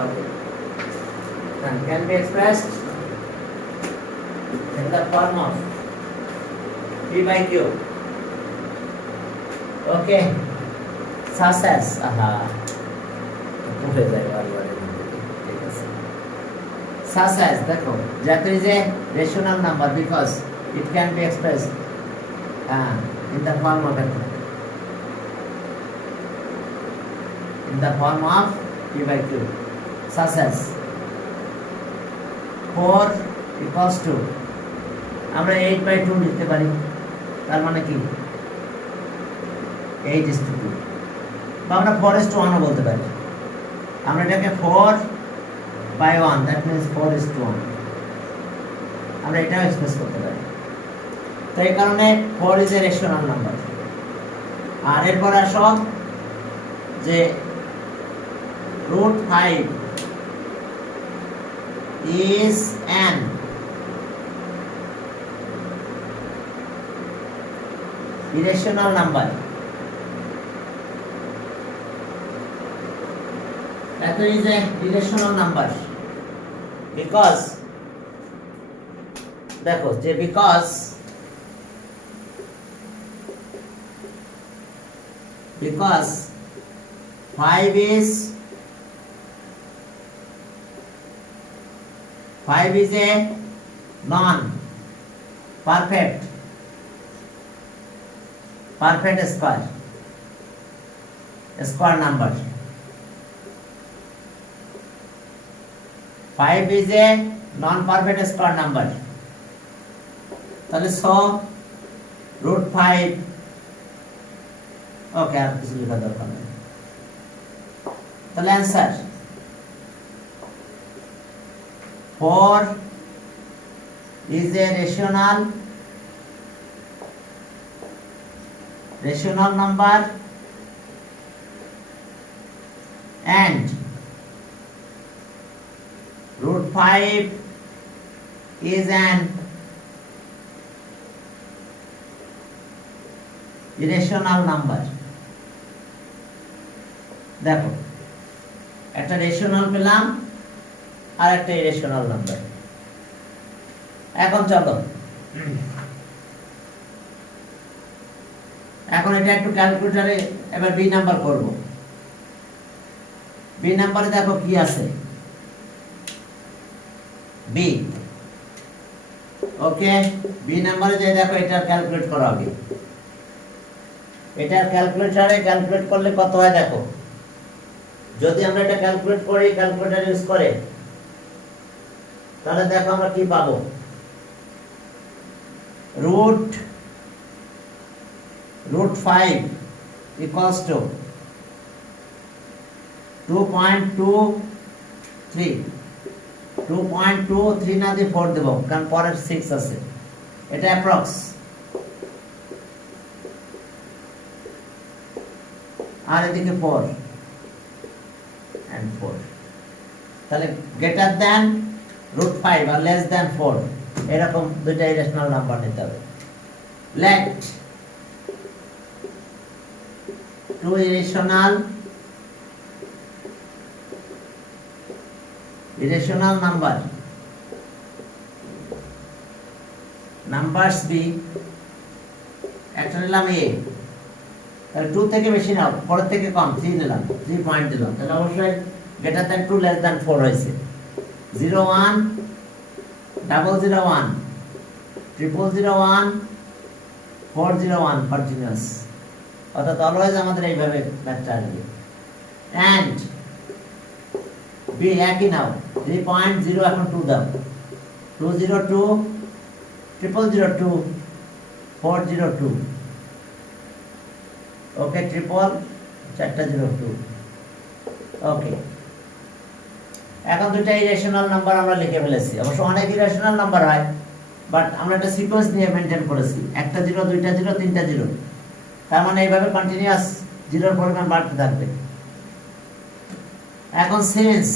Okay. And can be expressed in the form of P by Q. Okay. Such as such as দেখো that is a rational number because it can be expressed in the form of P by Q, such as 4 equals to আমরা 8 by 2 লিখতে পারি, তার মানে কি 8 is to 2, বা আমরা 4 is to 1 ও বলতে পারি। আমরা এটাকে 4 by 1, that means 4 is to 1, আমরা এটাও এক্সপ্রেস করতে পারি। তো এই কারণে 4 is a rational number। আর এরপর আসো যে √5 is an irrational number। That is a irrational number because দেখো যে because 5 is a non-perfect square number। 5 is a non-perfect square number, তাহলে so √5 ওকে আর কিছু লেখা দরকার নেই। তাহলে answer 4 is a rational number and √5 is an irrational number। দেখো একটা রেশনাল পেলাম আর একটা ইরেশনাল নাম্বার। এখন চলো এখন এটা একটু ক্যালকুলেটরে এবার বি নাম্বার করব। বি নাম্বারে দেখো কি আছে, বি ওকে। বি নাম্বারে যে দেখো এটা ক্যালকুলেট করো আগে। এটা ক্যালকুলেটরে ক্যালকুলেট করলে কত হয় দেখো, যদি আমরা এটা ক্যালকুলেট করি ক্যালকুলেটর ইউজ করে, তাহলে দেখো আমরা কি পাবো, √5 equals to 2.23 2.23 না দিয়ে 4 দেব, কারণ পরের 6 আছে, এটা অ্যাপ্রক্স। আর এদিকে 4 and 4, তাহলে গ্রেটার দ্যান √5 আর লেস দ্যান 4, এরকম দুইটা ইরেশনাল নাম্বার নিতে হবে। লেট 2 irrational numbers be, একটা নিলাম a, তাহলে 2 থেকে বেশি নাও, 4 থেকে কম, 3 নিলাম, 3 পয়েন্ট দিলাম, তাহলে অবশ্যই গ্রেটার দ্যান 2 লেস দ্যান 4 হয়েছে। 01 001 001 401 কন্টিনিউয়াস, অর্থাৎ অলওয়েজ আমাদের এইভাবে ম্যাথটা আসবে। এন্ড বি একই নাও, 3.0 এখন 2 দাও, 202 002 402 ওকে, ট্রিপল 402 ওকে। এখন দুটো ইরেশনাল নাম্বার আমরা লিখে ফেলেছি। অবশ্য অনেক ইরেশনাল নাম্বার হয়, বাট আমরা একটা সিকোয়েন্স নিয়ে মেনটেন করেছি, একটা 0 2টা 0 3টা 0, তার মানে এইভাবে কন্টিনিউয়াস জিরোর পরিমাণ বাড়তে থাকবে। এখন sense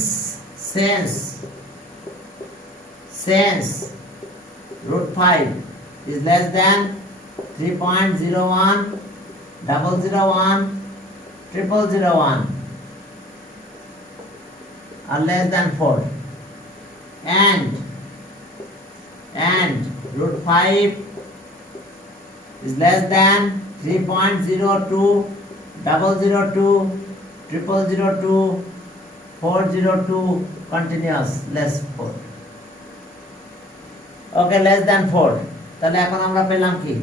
√5 is less than 3.01 001 001 are less than 4 and root 5 is less than 3.02 002 0002 402 continuous less 4 okay less than 4 তাহলে এখন আমরা পেলাম কি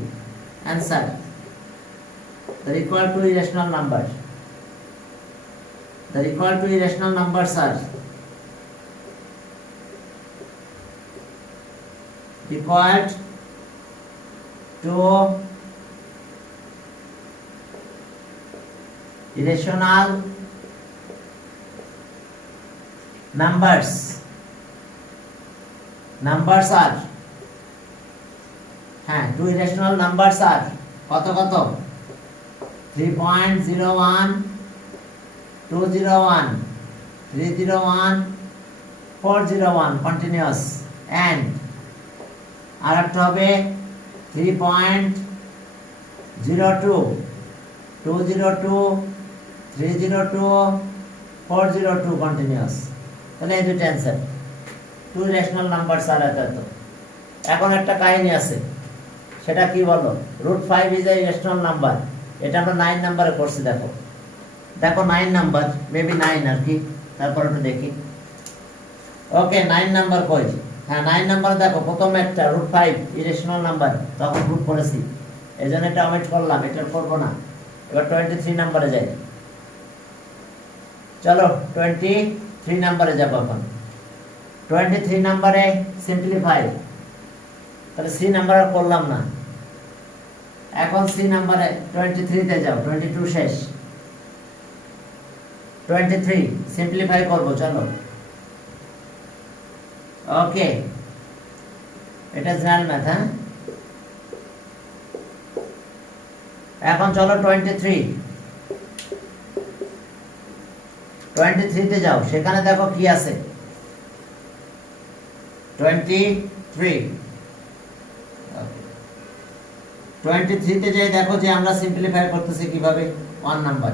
answer the equal to irrational numbers the equal to irrational numbers are equal to irrational numbers are two irrational numbers are কত কত 3.01 201 301 401 continuous and আরেকটা হবে 3.02 202 302 402 continuous তাহলে এই দুটো অ্যানসার টু রেশনাল নাম্বারস আর এত এখন একটা কাহিনী আছে সেটা কি বলো root 5 is a rational number এটা আমরা 9 নম্বরে করছি দেখো 9 নাম্বার মেবি 9 আর কি তারপর একটু দেখি ওকে 9 নাম্বার কই হ্যাঁ 9 নাম্বার দেখো প্রথম একটা রুট 5 ইরেশনাল নাম্বার তখন রুট করেছি এজন্য এটা অমিট করলাম এটা করব না এবার 23 নম্বরে যাই চলো 23 নম্বরে যাব এখন 23 নম্বরে সিম্পলিফাই তাহলে সি নাম্বার আর করলাম না এখন সি নাম্বারে 23 তে যাও 22 শেষ 23 সিম্পলিফাই করব চলো ওকে এটা জেনারেল ম্যাথ হ্যাঁ এখন চলো 23 তে যাও সেখানে দেখো কি আছে 23 তে যাই দেখো যে আমরা সিম্পলিফাই করতেছি কিভাবে 1 number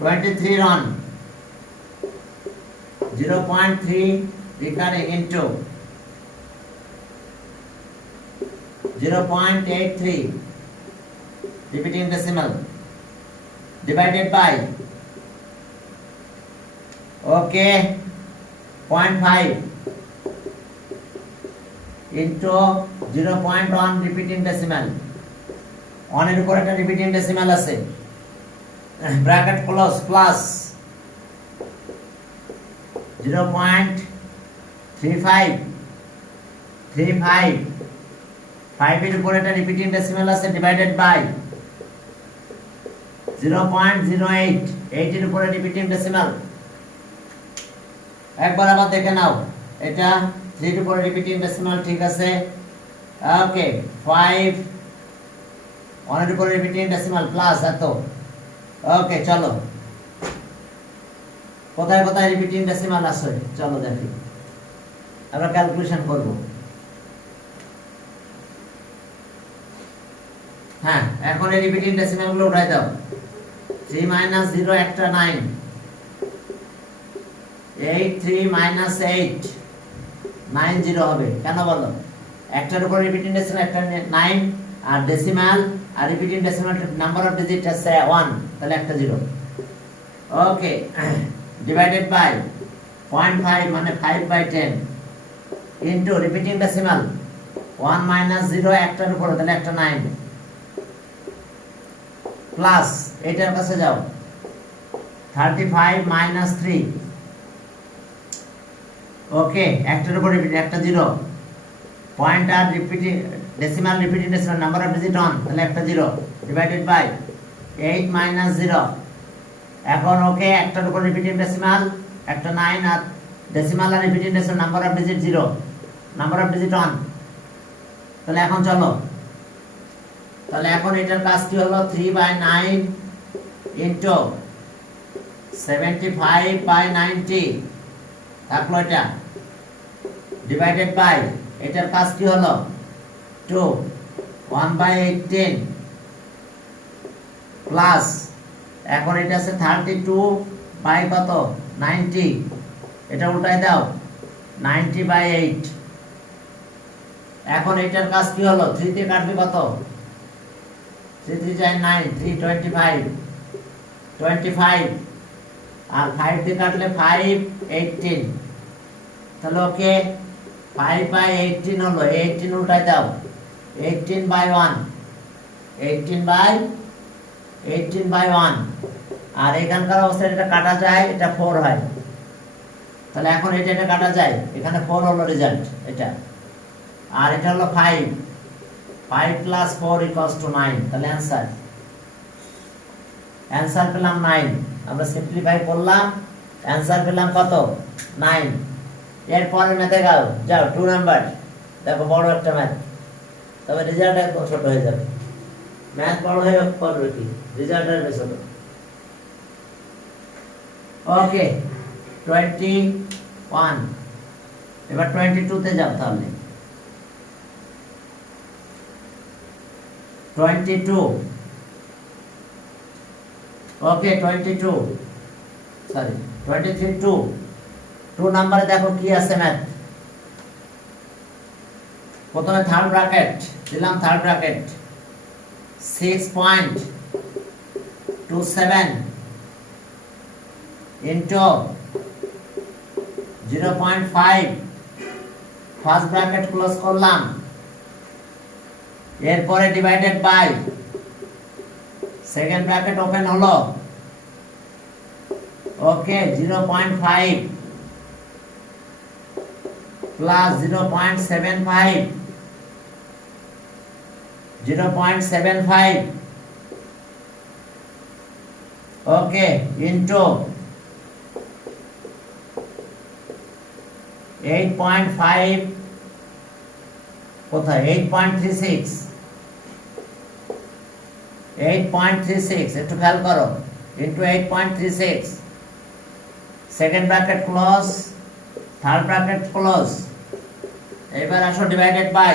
23 Ron 0.3 recurring into 0.83 repeating decimal divided by okay 0.5 into 0.1 repeating decimal 1 এর উপর একটা repeating decimal আছে bracket close plus 0.35 5 এর উপর একটা রিপিটিং ডেসিমাল আছে ডিভাইডেড বাই 0.08 8 এর উপরে রিপিটিং ডেসিমাল একবার আবার দেখে নাও এটা 3 এর উপরে রিপিটিং ডেসিমাল ঠিক আছে ওকে 5 1 এর উপরে রিপিটিং ডেসিমাল প্লাস এত ওকে চলো কোথায় কোথায় রিপিটিং ডেসিমাল আছে চলো দেখি আমরা ক্যালকুলেশন করব হ্যাঁ এখন এই রিপিটিং ডেসিমাল গুলো উঠাই দাও 3 - 0 একটা 9 8 3 - 8 90 হবে কেন বলো একটার উপর রিপিটিং ডেসিমাল একটা 9 আর ডেসিমাল আর repeating decimal number of digit আছে 1 তাহলে একটা 0 ওকে divided by 0.5 মানে 5/10 into repeating decimal 1 - 0 একটার উপর তাহলে একটা 9 প্লাস এটার কাছে যাও 35 - 3 ওকে একটার উপর রিপিট একটা 0 point R repeating decimal repeating decimal number of digit 1 তাহলে একটা 0 divided by 8 - 0 এখন ওকে একটার উপর রিপিটিং ডেসিমাল একটা 9 আর ডেসিমাল আর repeating decimal number of digit 0 number of digit 1 তাহলে এখন চলো তাহলে এখন এটার কাজ কি হলো 3/9 ইনটু 75/90 থাকলো এটা ডিভাইডেড বাই এটার কাজ কি হলো 2 1/18 প্লাস এখন এটা আছে 32 বাই কত 90, এটা উল্টাই দাও 90/8। এখন এটার কাজ কি হলো, 3 দিয়ে কাটবে কত, 3 3 যায় 9, 3 25, 25 আর 5 দিয়ে কাটলে 5 18, তাহলে ওকে 5/18 হলো, 18 উল্টাই দাও 18/1, 18/1 আর এখানকার অবস্থায় এটা কাটা যায়, এটা 4 হয়, তাহলে এখন এটা কাটা যায়, এখানে 4 হলো রেজাল্ট এটা, আর এটা হলো 5 + 4 = 9, তাহলে অ্যান্সার পেলাম 9। আমরা সিম্পলিফাই করলাম, অ্যান্সার পেলাম কত, 9। এরপরে ম্যাথে যাও 2 নাম্বার, দেখো বড় একটা ম্যাথ, তবে রেজাল্ট একটু ছোট হয়ে যাবে, ম্যাথ বড় হয়ে করবে কি, রেজাল্ট আসবে ছোট। ওকে 21, এবার 22 তে যাও, তাহলে 22, ওকে 22, সরি 23, 2 নাম্বারে দেখো কি আছে ম্যাথ। প্রথমে থার্ড ব্র্যাকেট দিলাম, third bracket 6.27 into 0.5, first bracket close করলাম, এরপরে divided by second bracket open হলো, ওকে 0.5 প্লাস 0.75, 0.75 ওকে ইনটু 8.5, কোথায় 8.36, 8.36 একটু খেয়াল করো, into 8.36, second bracket close, third bracket close, এবার আসো ডিভাইডেড বাই,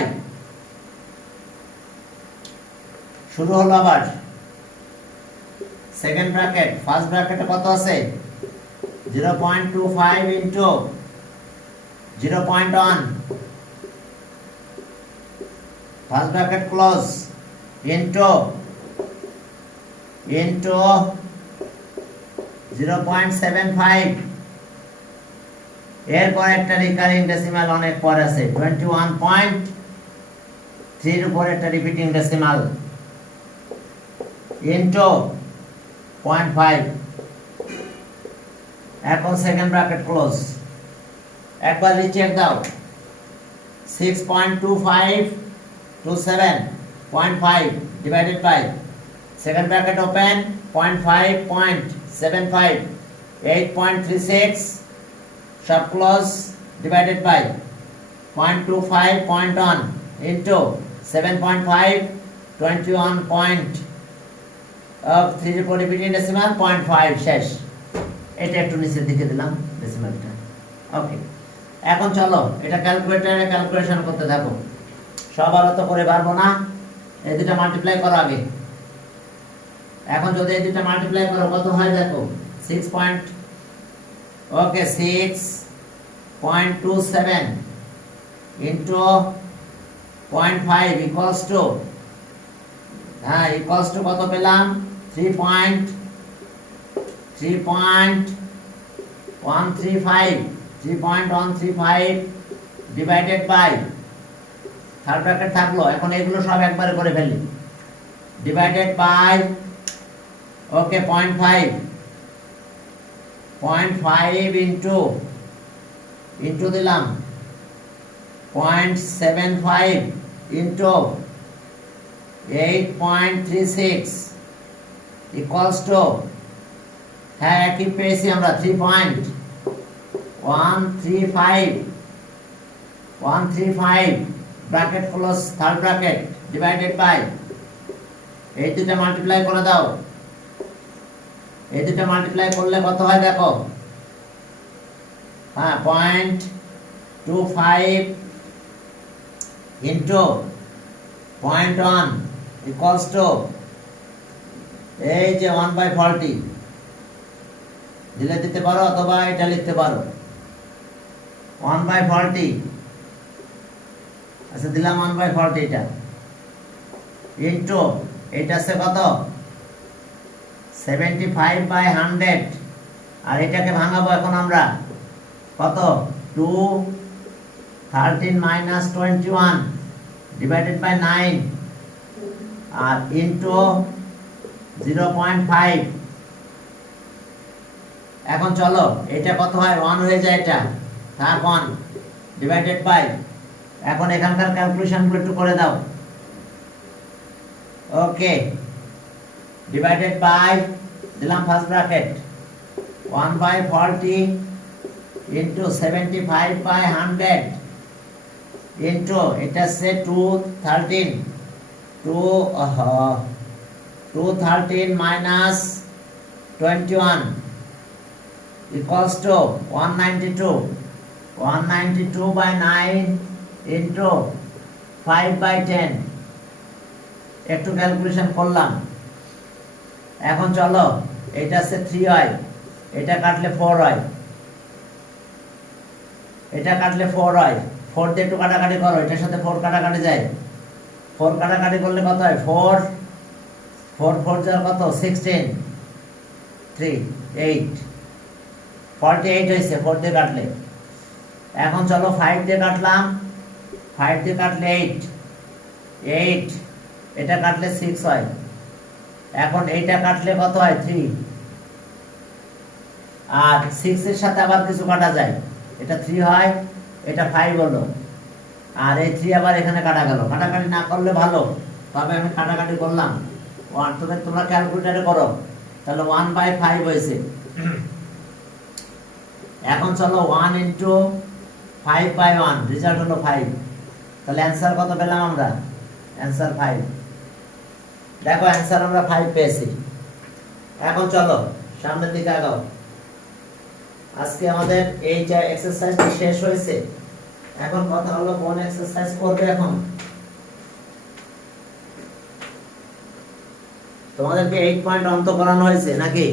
শুরু হলো আবার সেকেন্ড ব্র্যাকেট, ফার্স্ট ব্র্যাকেটে কত আছে 0.25 into 0.1, first bracket close into 0.75, এরপর একটা রিকারিং ডেসিমাল অনেক পর আছে 21.3 এর উপর একটা রিপিটিং ডেসিমাল ইনটু 0.5, এখন সেকেন্ড ব্র্যাকেট ক্লোজ, একবার রিচেক দাও 6.2527.5 divided by second bracket open 0.5.75, 8.36 সব ক্লোজ ডিভাইডেড বাই 0.25.1 ইনটু 7.5, 21.3 এর উপর রিপিটিং ডেসিমাল 0.5 শেষ। এটা একটু নিচের দিকে দিলাম ডেসিমালটা, ওকে। এখন চলো এটা ক্যালকুলেটরে ক্যালকুলেশন করতে থাকো, সবার অত করে পারবো না, এই দুটো মাল্টিপ্লাই করো আগে। এখন যদি এই দুটো মাল্টিপ্লাই করো কত হয় দেখো, 6.27 into 0.5 equals to, equals to কত পেলাম 3.135 ডিভাইডেড বাই থার্ড ব্র্যাকেট থাকলো, এখন এগুলো সব একবারে করে ফেলি, ডিভাইডেড বাই ওকে 0.5 ইনটু দিলাম 0.75 ইনটু 8.36 ইকুয়ালস টু, হ্যাঁ একই পেয়েছি আমরা 3.135 bracket close third bracket divided by, এই দুটো মাল্টিপ্লাই করে দাও, এই দুটো মাল্টিপ্লাই করলে কত হয় দেখো, হ্যাঁ 0.25 ইনটু 0.1 ইকুয়ালস টু এই যে 1/40 দিলে দিতে পারো অথবা এটা লিখতে পারো 1/40। আচ্ছা দিলাম 1/40 এটা ইন্টু এটা আছে কত 75/100 আর এটাকে ভাঙাবো এখন আমরা কত 2 13 minus 21 divided by 9 R into 0.5। এখন চলো এটা কত হয় 1 হয়ে যায় এটা তার 1 ডিভাইডেড বাই এখন এখানকার ক্যালকুলেশনগুলো একটু করে দাও ওকে ডিভাইডেড বাই দিলাম ফার্স্ট ব্র্যাকেট 1/40 ইন্টু 75/100 ইন্টু এটা সে 213 minus 21 equals to 192/9 into 5/10 একটু ক্যালকুলেশন করলাম এখন চলো এটা আছে 3 হয় এটা কাটলে 4 হয় এটা কাটলে 4 হয় 4 দিয়ে একটু কাটাকাটি করো এটার সাথে 4 কাটাকাটি যায় 4 কাটাকাটি করলে কত হয় 4 যার কত 16 3 8 48 হয়েছে 4 দিয়ে কাটলে এখন চলো 5 দিয়ে কাটলাম 5 দিয়ে কাটলে 8 এটা কাটলে 6 হয় এখন এইটা কাটলে কত হয় 3 আর 6 এর সাথে আবার কিছু কাটা যায় এটা 3 হয় এটা 5 হলো আর এই 3 আবার এখানে কাটা গেল কাটাকাটি না করলে ভালো তবে আমি কাটাকাটি করলাম 1 তোমরা ক্যালকুলেটরে করো তাহলে 1/5 হয়েছে এখন চলো 1 ইন্টু 5/1 রেজাল্ট হলো 5 তাহলে অ্যান্সার কত পেলাম আমরা অ্যান্সার 5 দেখো অ্যান্সার আমরা 5 পেয়েছি এখন চলো সামনের দিকে আগাও আজকে আমাদের এই যে এক্সারসাইজটা শেষ হয়েছে এখন কথা হলো কোন এক্সারসাইজ করবে এখন তোমাদেরকে 8 পয়েন্ট অঙ্ক করানো হয়েছে নাকি